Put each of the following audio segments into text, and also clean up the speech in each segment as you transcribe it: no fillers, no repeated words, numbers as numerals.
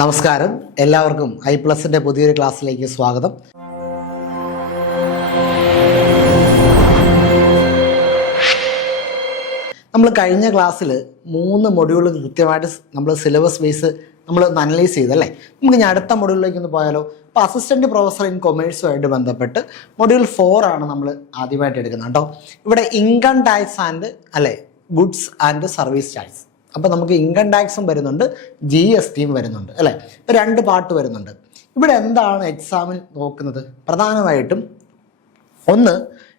നമസ്കാരം, എല്ലാവർക്കും ഐ+ന്റെ പുതിയൊരു ക്ലാസ്സിലേക്ക് സ്വാഗതം. നമ്മൾ കഴിഞ്ഞ ക്ലാസ്സിൽ 3 മൊഡ്യൂൾ കൃത്യമായിട്ട് നമ്മൾ സിലബസ് ബേസ് നമ്മൾ അനലൈസ് ചെയ്തല്ലേ. നമുക്ക് ഇനി അടുത്ത മൊഡ്യൂളിലേക്ക് ഒന്ന് പോയാലോ. അപ്പോൾ അസിസ്റ്റൻറ്റ് പ്രൊഫസർ ഇൻ കൊമേഴ്സുമായിട്ട് ബന്ധപ്പെട്ട് മൊഡ്യൂൾ 4 ആണ് നമ്മൾ ആദ്യമായിട്ട് എടുക്കുന്നത് കേട്ടോ. ഇവിടെ income tax and goods and service tax. അപ്പോൾ നമുക്ക് ഇൻകം ടാക്സും വരുന്നുണ്ട്, GSTയും വരുന്നുണ്ട് അല്ലേ. ഇപ്പോൾ 2 പാർട്ട് വരുന്നുണ്ട്. ഇവിടെ എന്താണ് എക്സാമിൽ നോക്കുന്നത്? പ്രധാനമായിട്ടും ഒന്ന്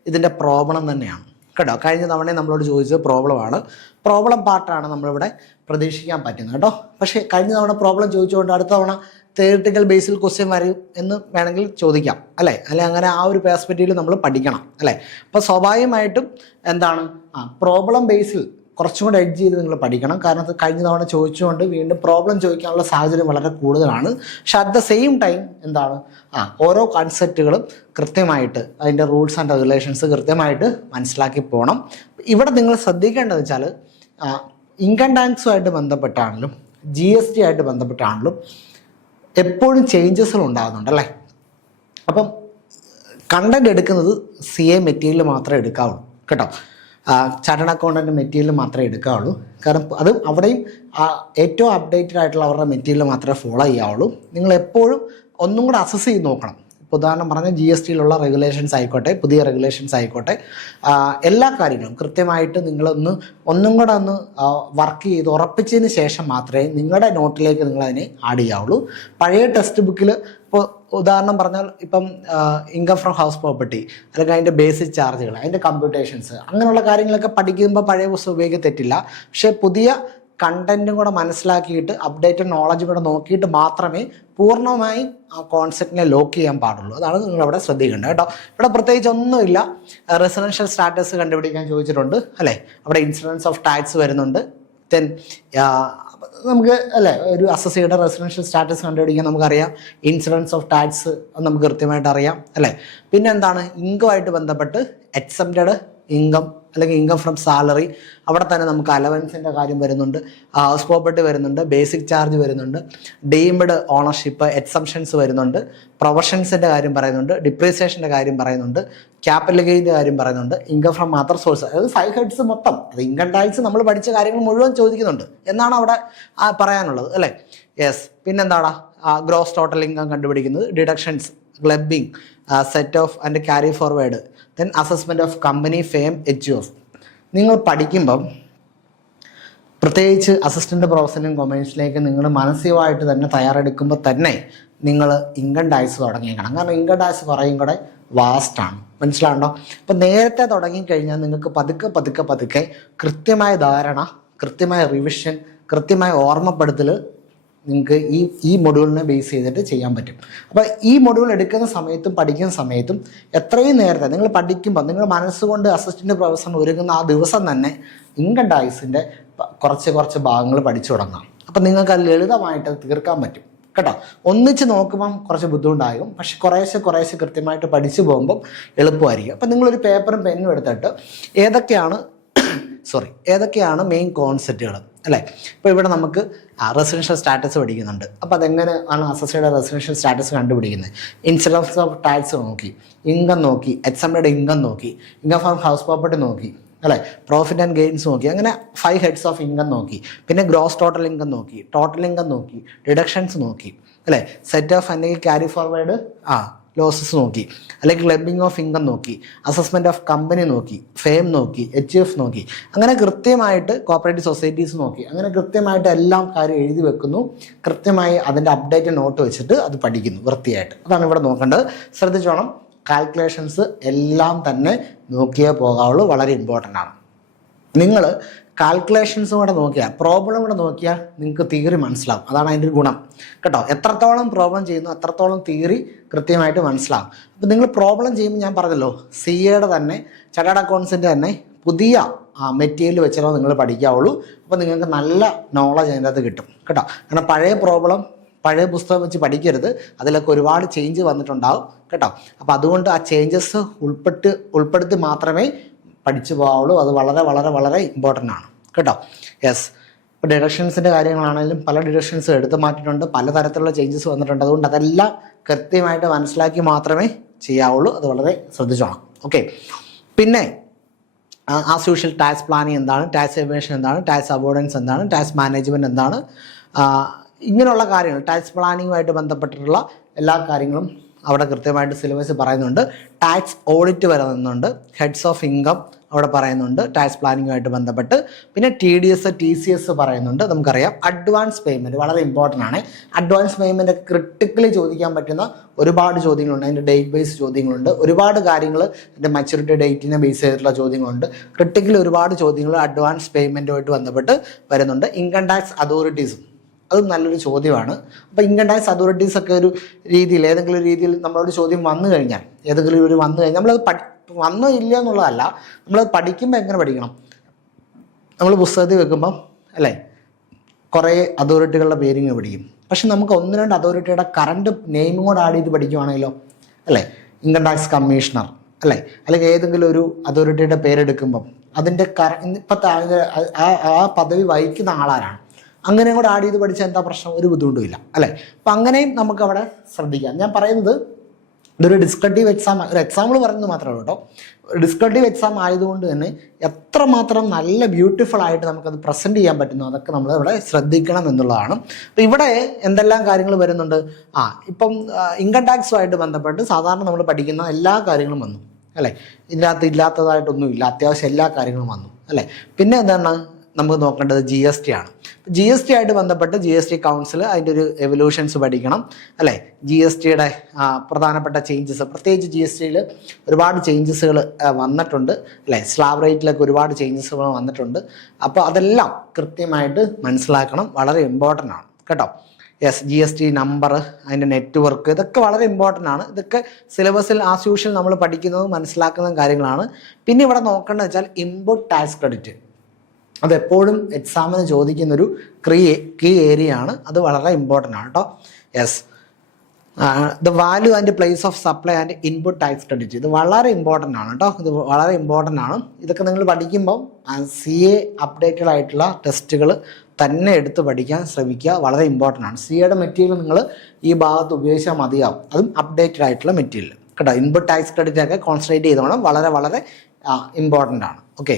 ഇതിൻ്റെ പ്രോബ്ലം തന്നെയാണ് കേട്ടോ. കഴിഞ്ഞ തവണ നമ്മളോട് ചോദിച്ചത് പ്രോബ്ലമാണ്. പ്രോബ്ലം പാർട്ടാണ് നമ്മളിവിടെ പ്രതീക്ഷിക്കാൻ പറ്റുന്നത് കേട്ടോ. പക്ഷേ കഴിഞ്ഞ തവണ പ്രോബ്ലം ചോദിച്ചുകൊണ്ട് അടുത്ത തവണ തിയറിറ്റിക്കൽ ബേസിൽ ക്വസ്റ്റ്യൻ വരും എന്ന് വേണമെങ്കിൽ ചോദിക്കാം അല്ലേ. അങ്ങനെ ആ ഒരു പെർസ്പെക്റ്റീവിൽ നമ്മൾ പഠിക്കണം അല്ലേ. അപ്പോൾ സ്വാഭാവികമായിട്ടും എന്താണ് പ്രോബ്ലം ബേസിൽ കുറച്ചും കൂടെ എഡ്ജ് ചെയ്ത് നിങ്ങൾ പഠിക്കണം. കാരണം അത് കഴിഞ്ഞ തവണ ചോദിച്ചുകൊണ്ട് വീണ്ടും പ്രോബ്ലം ചോദിക്കാനുള്ള സാഹചര്യം വളരെ കൂടുതലാണ്. പക്ഷെ അറ്റ് ദ സെയിം ടൈം എന്താണ് ഓരോ കൺസെപ്റ്റുകളും കൃത്യമായിട്ട് അതിൻ്റെ റൂൾസ് ആൻഡ് റെഗുലേഷൻസ് കൃത്യമായിട്ട് മനസ്സിലാക്കി പോകണം. ഇവിടെ നിങ്ങൾ ശ്രദ്ധിക്കേണ്ടത് വെച്ചാൽ ഇൻകം ടാക്സുമായിട്ട് ബന്ധപ്പെട്ടാണെങ്കിലും GST ആയിട്ട് ബന്ധപ്പെട്ടാണെങ്കിലും എപ്പോഴും ചേഞ്ചസുകൾ ഉണ്ടാകുന്നുണ്ട് അല്ലേ. അപ്പം കണ്ടന്റ് എടുക്കുന്നത് CA മെറ്റീരിയൽ മാത്രമേ എടുക്കാവുള്ളൂ കേട്ടോ. ചാർട്ടേഡ് അക്കൗണ്ടൻ്റ് മെറ്റീരിയൽ മാത്രമേ എടുക്കാവുള്ളൂ. കാരണം അത് അവിടെയും ഏറ്റവും അപ്ഡേറ്റഡ് ആയിട്ടുള്ള അവരുടെ മെറ്റീരിയൽ മാത്രമേ ഫോളോ ചെയ്യാവുള്ളൂ. നിങ്ങൾ എപ്പോഴും ഒന്നും കൂടെ അസസ് ചെയ്ത് നോക്കണം. ഇപ്പോൾ ഉദാഹരണം പറഞ്ഞാൽ GSTയിലുള്ള റെഗുലേഷൻസ് ആയിക്കോട്ടെ, പുതിയ റെഗുലേഷൻസ് ആയിക്കോട്ടെ, എല്ലാ കാര്യങ്ങളും കൃത്യമായിട്ട് നിങ്ങളൊന്നും കൂടെ ഒന്ന് വർക്ക് ചെയ്ത് ഉറപ്പിച്ചതിന് ശേഷം മാത്രമേ നിങ്ങളുടെ നോട്ടിലേക്ക് നിങ്ങളതിനെ ആഡ് ചെയ്യാവുള്ളൂ. പഴയ ടെക്സ്റ്റ് ബുക്കിൽ ഇപ്പോൾ ഉദാഹരണം പറഞ്ഞാൽ ഇപ്പം ഇൻകം ഫ്രം ഹൗസ് പ്രോപ്പർട്ടി അല്ലെങ്കിൽ അതിൻ്റെ ബേസിക് ചാർജുകൾ, അതിൻ്റെ കമ്പ്യൂട്ടേഷൻസ്, അങ്ങനെയുള്ള കാര്യങ്ങളൊക്കെ പഠിക്കുമ്പോൾ പഴയ പുസ്തകം ഉപയോഗിക്കാൻ തെറ്റില്ല. പക്ഷേ പുതിയ കണ്ടന്റും കൂടെ മനസ്സിലാക്കിയിട്ട് അപ്ഡേറ്റഡ് നോളജും കൂടെ നോക്കിയിട്ട് മാത്രമേ പൂർണ്ണമായും ആ കോൺസെപ്റ്റിനെ ലോക്ക് ചെയ്യാൻ പാടുള്ളൂ. അതാണ് നിങ്ങളവിടെ ശ്രദ്ധിക്കേണ്ടത് കേട്ടോ. ഇവിടെ പ്രത്യേകിച്ച് ഒന്നുമില്ല. റെസിഡൻഷ്യൽ സ്റ്റാറ്റസ് കണ്ടുപിടിക്കാൻ ചോദിച്ചിട്ടുണ്ട് അല്ലേ. അവിടെ ഇൻഷുറൻസ് ഓഫ് ടാക്സ് വരുന്നുണ്ട്. ദെൻ നമുക്ക് ഒരു അസസിയുടെ റെസിഡൻഷ്യൽ സ്റ്റാറ്റസ് കണ്ടുപിടിക്കാൻ നമുക്കറിയാം. ഇൻഷുറൻസ് ഓഫ് ടാക്സ് നമുക്ക് കൃത്യമായിട്ട് അറിയാം അല്ലേ. പിന്നെ എന്താണ് ഇൻകമായിട്ട് ബന്ധപ്പെട്ട് എക്സംപ്റ്റഡ് ഇൻകം അല്ലെങ്കിൽ ഇൻകം ഫ്രം സാലറി, അവിടെ തന്നെ നമുക്ക് അലവൻസിൻ്റെ കാര്യം വരുന്നുണ്ട്, ഹൗസ് പ്രോപ്പർട്ടി വരുന്നുണ്ട്, ബേസിക് ചാർജ് വരുന്നുണ്ട്, ഡീംഡ് ഓണർഷിപ്പ്, എക്സംഷൻസ് വരുന്നുണ്ട്, പ്രൊഫഷൻസിൻ്റെ കാര്യം പറയുന്നുണ്ട്, ഡിപ്രീസിയേഷൻ്റെ കാര്യം പറയുന്നുണ്ട്, ക്യാപിറ്റൽ ഗെയിൻ്റെ കാര്യം പറയുന്നുണ്ട്, ഇൻകം ഫ്രം അതർ സോഴ്സ്. അതായത് 5 ഹെഡ്സ് മൊത്തം അത് ഇൻകം ടാക്സ് നമ്മൾ പഠിച്ച കാര്യങ്ങൾ മുഴുവൻ ചോദിക്കുന്നുണ്ട് എന്നാണ് അവിടെ പറയാനുള്ളത് അല്ലേ. യെസ്. പിന്നെന്താണ് ഗ്രോസ് ടോട്ടൽ ഇൻകം കണ്ടുപിടിക്കുന്നത്, deductions, clubbing, set of and carry forward, then assessment of company fame, HUF. നിങ്ങൾ പഠിക്കുമ്പം പ്രത്യേകിച്ച് അസിസ്റ്റൻറ്റ് പ്രൊഫസറും കൊമേഴ്സിലേക്ക് നിങ്ങൾ മാനസികമായിട്ട് തന്നെ തയ്യാറെടുക്കുമ്പോൾ തന്നെ നിങ്ങൾ ഇൻകം ടാക്സ് തുടങ്ങിയേക്കണം. കാരണം ഇൻകം ടാക്സ് പറയും കൂടെ വാസ്റ്റാണ്, മനസ്സിലാവുണ്ടോ. അപ്പം നേരത്തെ തുടങ്ങിക്കഴിഞ്ഞാൽ നിങ്ങൾക്ക് പതുക്കെ കൃത്യമായ ധാരണ, കൃത്യമായ റിവിഷൻ, കൃത്യമായ ഓർമ്മപ്പെടുത്തൽ നിങ്ങൾക്ക് ഈ മൊഡ്യൂളിനെ ബേസ് ചെയ്തിട്ട് ചെയ്യാൻ പറ്റും. അപ്പോൾ ഈ മൊഡ്യൂൾ എടുക്കുന്ന സമയത്തും പഠിക്കുന്ന സമയത്തും എത്രയും നേരത്തെ നിങ്ങൾ പഠിക്കുമ്പോൾ നിങ്ങൾ മനസ്സുകൊണ്ട് അസിസ്റ്റൻറ്റ് പ്രൊഫസറിന് ഒരുങ്ങുന്ന ആ ദിവസം തന്നെ ഇൻകം ടാക്സിൻ്റെ കുറച്ച് ഭാഗങ്ങൾ പഠിച്ചു തുടങ്ങാം. അപ്പം നിങ്ങൾക്ക് അത് ലളിതമായിട്ട് തീർക്കാൻ പറ്റും കേട്ടോ. ഒന്നിച്ച് നോക്കുമ്പം കുറച്ച് ബുദ്ധിമുട്ടാകും, പക്ഷെ കുറേശ്ശെ കൃത്യമായിട്ട് പഠിച്ചു പോകുമ്പം എളുപ്പമായിരിക്കും. അപ്പം നിങ്ങളൊരു പേപ്പറും പെന്നും എടുത്തിട്ട് ഏതൊക്കെയാണ് മെയിൻ കോൺസെപ്റ്റുകൾ അല്ലേ. ഇപ്പോൾ ഇവിടെ നമുക്ക് റെസിഡൻഷ്യൽ സ്റ്റാറ്റസ് പഠിക്കുന്നുണ്ട്. അപ്പോൾ അതെങ്ങനെ ആണ് അസസിയുടെ റെസിഡൻഷ്യൽ സ്റ്റാറ്റസ് കണ്ടുപിടിക്കുന്നത്? ഇൻഷുറൻസ് ഓഫ് ടാക്സ് നോക്കി, ഇൻകം നോക്കി, എക്സംപ്റ്റഡ് ഇൻകം നോക്കി, ഇൻകം ഫ്രം ഹൗസ് പ്രോപ്പർട്ടി നോക്കി അല്ലേ, പ്രോഫിറ്റ് ആൻഡ് ഗെയിൻസ് നോക്കി, അങ്ങനെ 5 ഹെഡ്സ് ഓഫ് ഇൻകം നോക്കി. പിന്നെ ഗ്രോസ് ടോട്ടൽ ഇൻകം നോക്കി, ടോട്ടൽ ഇൻകം നോക്കി, ഡിഡക്ഷൻസ് നോക്കി അല്ലേ, സെറ്റ് ഓഫ് അല്ലെങ്കിൽ ക്യാരി ഫോർവേഡ് ലോസസ് നോക്കി, അല്ലെങ്കിൽ ക്ലബിംഗ് ഓഫ് ഇൻകം നോക്കി, അസസ്മെൻറ്റ് ഓഫ് കമ്പനി നോക്കി, ഫെയിം നോക്കി, HUF നോക്കി, അങ്ങനെ കൃത്യമായിട്ട് കോപ്പറേറ്റീവ് സൊസൈറ്റീസ് നോക്കി, അങ്ങനെ കൃത്യമായിട്ട് എല്ലാം കാര്യം എഴുതി വെക്കുന്നു. കൃത്യമായി അതിൻ്റെ അപ്ഡേറ്റ് നോട്ട് വെച്ചിട്ട് അത് പഠിക്കുന്നു വൃത്തിയായിട്ട്. അതാണ് ഇവിടെ നോക്കേണ്ടത്. ശ്രദ്ധിച്ചോണം, കാൽക്കുലേഷൻസ് എല്ലാം തന്നെ നോക്കിയേ പോകാവുള്ളൂ. വളരെ ഇമ്പോർട്ടൻ്റ് ആണ്. നിങ്ങൾ കാൽക്കുലേഷൻസും കൂടെ നോക്കിയാൽ, പ്രോബ്ലം കൂടെ നോക്കിയാൽ നിങ്ങൾക്ക് തിയറി മനസ്സിലാവും. അതാണ് അതിൻ്റെ ഒരു ഗുണം കേട്ടോ. എത്രത്തോളം പ്രോബ്ലം ചെയ്യുന്നു അത്രത്തോളം തിയറി കൃത്യമായിട്ട് മനസ്സിലാവും. അപ്പോൾ നിങ്ങൾ പ്രോബ്ലം ചെയ്യുമ്പോൾ ഞാൻ പറഞ്ഞല്ലോ, CAയുടെ തന്നെ ചാർട്ടേഡ് അക്കൗണ്ട്സിൻ്റെ തന്നെ പുതിയ മെറ്റീരിയൽ വെച്ചാലോ നിങ്ങൾ പഠിക്കാവുള്ളൂ. അപ്പോൾ നിങ്ങൾക്ക് നല്ല നോളജ് അതിൻ്റെ അകത്ത് കിട്ടും കേട്ടോ. കാരണം പഴയ പുസ്തകം വെച്ച് പഠിക്കരുത്, അതിലൊക്കെ ഒരുപാട് ചേഞ്ച് വന്നിട്ടുണ്ടാവും കേട്ടോ. അപ്പോൾ അതുകൊണ്ട് ആ ചേഞ്ചസ് ഉൾപ്പെടുത്തി മാത്രമേ പഠിച്ചു പോകാവുള്ളൂ. അത് വളരെ വളരെ വളരെ ഇമ്പോർട്ടൻ്റ് ആണ് കേട്ടോ. യെസ്. ഇപ്പോൾ ഡിഡക്ഷൻസിൻ്റെ കാര്യങ്ങളാണെങ്കിലും പല ഡിഡക്ഷൻസ് എടുത്തു മാറ്റിയിട്ടുണ്ട്, പലതരത്തിലുള്ള ചേഞ്ചസ് വന്നിട്ടുണ്ട്. അതുകൊണ്ട് അതെല്ലാം കൃത്യമായിട്ട് മനസ്സിലാക്കി മാത്രമേ ചെയ്യാവുള്ളൂ. അത് വളരെ ശ്രദ്ധിച്ചോണം. ഓക്കെ. പിന്നെ ആസ് യൂഷ്വൽ ടാക്സ് പ്ലാനിങ് എന്താണ്, ടാക്സ് എവേഷൻ എന്താണ്, ടാക്സ് അവോയ്ഡൻസ് എന്താണ്, ടാക്സ് മാനേജ്മെൻറ്റ് എന്താണ്, ഇങ്ങനെയുള്ള കാര്യങ്ങൾ ടാക്സ് പ്ലാനിങ്ങുമായിട്ട് ബന്ധപ്പെട്ടിട്ടുള്ള എല്ലാ കാര്യങ്ങളും അവിടെ കൃത്യമായിട്ട് സിലബസ് പറയുന്നുണ്ട്. ടാക്സ് ഓഡിറ്റ് വരുന്നുണ്ട്, ഹെഡ്സ് ഓഫ് ഇൻകം അവിടെ പറയുന്നുണ്ട് ടാക്സ് പ്ലാനിങ്ങുമായിട്ട് ബന്ധപ്പെട്ട്. പിന്നെ TDS TCS പറയുന്നുണ്ട്. നമുക്കറിയാം അഡ്വാൻസ് പേയ്മെൻറ്റ് വളരെ ഇമ്പോർട്ടൻ്റ് ആണ്. അഡ്വാൻസ് പേയ്മെൻറ്റ് ക്രിട്ടിക്കലി ചോദിക്കാൻ പറ്റുന്ന ഒരുപാട് ചോദ്യങ്ങളുണ്ട്. അതിൻ്റെ ഡേറ്റ് ബേസ് ചോദ്യങ്ങളുണ്ട്, ഒരുപാട് കാര്യങ്ങൾ അതിൻ്റെ മച്യൂരിറ്റി ഡേറ്റിനെ ബേസ് ചെയ്തിട്ടുള്ള ചോദ്യങ്ങളുണ്ട്. ക്രിട്ടിക്കലി ഒരുപാട് ചോദ്യങ്ങൾ അഡ്വാൻസ് പേയ്മെൻറ്റുമായിട്ട് ബന്ധപ്പെട്ട് വരുന്നുണ്ട്. ഇൻകം ടാക്സ് അതോറിറ്റീസും അതും നല്ലൊരു ചോദ്യമാണ്. അപ്പോൾ ഇൻകം ടാക്സ് അതോറിറ്റീസ് ഒക്കെ ഒരു രീതിയിൽ ഏതെങ്കിലും ഒരു രീതിയിൽ നമ്മളോട് ചോദ്യം വന്നു കഴിഞ്ഞാൽ നമ്മളത് വന്നോ ഇല്ല എന്നുള്ളതല്ല, നമ്മളത് പഠിക്കുമ്പോൾ എങ്ങനെ പഠിക്കണം, നമ്മൾ പുസ്തകത്തിൽ വെക്കുമ്പം അല്ലേ കുറേ അതോറിറ്റികളുടെ പേരിങ്ങനെ പഠിക്കും. പക്ഷെ നമുക്ക് 1-2 അതോറിറ്റിയുടെ കറണ്ട് നെയിമും കൂടെ ആഡ് ചെയ്ത് പഠിക്കുവാണെങ്കിലോ അല്ലേ, ഇൻകം ടാക്സ് കമ്മീഷണർ അല്ലേ, അല്ലെങ്കിൽ ഏതെങ്കിലും ഒരു അതോറിറ്റിയുടെ പേരെടുക്കുമ്പം അതിൻ്റെ ഇപ്പോഴത്തെ ആ പദവി വഹിക്കുന്ന ആളാരാണ്, അങ്ങനെ കൂടെ ആഡ് ചെയ്ത് പഠിച്ചാൽ എന്താ പ്രശ്നം, ഒരു ബുദ്ധിമുട്ടുമില്ല അല്ലേ. അപ്പം അങ്ങനെയും നമുക്കവിടെ ശ്രദ്ധിക്കാം. ഞാൻ പറയുന്നത് ഇതൊരു ഡിസ്ക്രിപ്റ്റീവ് എക്സാം, ഒരു എക്സാമ്പിൾ പറയുന്നത് മാത്രമേ കേട്ടോ. ഡിസ്ക്രിപ്റ്റീവ് എക്സാം ആയതുകൊണ്ട് തന്നെ എത്രമാത്രം നല്ല ബ്യൂട്ടിഫുൾ ആയിട്ട് നമുക്കത് പ്രസൻറ്റ് ചെയ്യാൻ പറ്റുന്നു അതൊക്കെ നമ്മൾ ഇവിടെ ശ്രദ്ധിക്കണം എന്നുള്ളതാണ്. അപ്പം ഇവിടെ എന്തെല്ലാം കാര്യങ്ങൾ വരുന്നുണ്ട്, ഇപ്പം ഇൻകം ടാക്സുമായിട്ട് ബന്ധപ്പെട്ട് സാധാരണ നമ്മൾ പഠിക്കുന്ന എല്ലാ കാര്യങ്ങളും വന്നു അല്ലേ, ഇതിനകത്ത് ഇല്ലാത്തതായിട്ടൊന്നുമില്ല, അത്യാവശ്യം എല്ലാ കാര്യങ്ങളും വന്നു അല്ലേ. പിന്നെ എന്താണ് നമുക്ക് നോക്കേണ്ടത് GST ആണ്. GST ആയിട്ട് ബന്ധപ്പെട്ട് GST കൗൺസിൽ അതിൻ്റെ ഒരു എവല്യൂഷൻസ് പഠിക്കണം അല്ലേ. GSTയുടെ പ്രധാനപ്പെട്ട ചേഞ്ചസ്, പ്രത്യേകിച്ച് GSTയിൽ ഒരുപാട് ചേഞ്ചസുകൾ വന്നിട്ടുണ്ട് അല്ലേ, സ്ലാബ് റേറ്റിലൊക്കെ ഒരുപാട് ചേഞ്ചസുകൾ വന്നിട്ടുണ്ട്. അപ്പോൾ അതെല്ലാം കൃത്യമായിട്ട് മനസ്സിലാക്കണം, വളരെ ഇമ്പോർട്ടൻ്റ് ആണ് കേട്ടോ. GST നമ്പർ, അതിൻ്റെ നെറ്റ്വർക്ക്, ഇതൊക്കെ വളരെ ഇമ്പോർട്ടൻ്റ് ആണ്. ഇതൊക്കെ സിലബസിൽ ആസ് യൂഷ്വൽ നമ്മൾ പഠിക്കുന്നതും മനസ്സിലാക്കുന്ന കാര്യങ്ങളാണ്. പിന്നെ ഇവിടെ നോക്കേണ്ടത് വെച്ചാൽ ഇൻപുട്ട് ടാക്സ് ക്രെഡിറ്റ്, അതെപ്പോഴും എക്സാമിന് ചോദിക്കുന്നൊരു കീ ഏരിയ ആണ്. അത് വളരെ ഇമ്പോർട്ടൻ്റ് ആണ് കേട്ടോ. The value and place of supply and input tax credit, ഇത് വളരെ ഇമ്പോർട്ടൻ്റ് ആണ് കേട്ടോ. ഇത് വളരെ ഇമ്പോർട്ടൻ്റ് ആണ്. ഇതൊക്കെ നിങ്ങൾ പഠിക്കുമ്പം CA അപ്ഡേറ്റഡ് ആയിട്ടുള്ള ടെസ്റ്റുകൾ തന്നെ എടുത്ത് പഠിക്കാൻ ശ്രമിക്കുക, വളരെ ഇമ്പോർട്ടൻ്റ് ആണ്. CAയുടെ മെറ്റീരിയൽ നിങ്ങൾ ഈ ഭാഗത്ത് ഉപയോഗിച്ചാൽ മതിയാവും, അതും അപ്ഡേറ്റഡ് ആയിട്ടുള്ള മെറ്റീരിയൽ കേട്ടോ. ഇൻപുട്ട് ടാക്സ് ക്രെഡിറ്റ് ഒക്കെ കോൺസെൻട്രേറ്റ് ചെയ്തോണം, വളരെ വളരെ ഇമ്പോർട്ടൻ്റ് ആണ്. ഓക്കെ.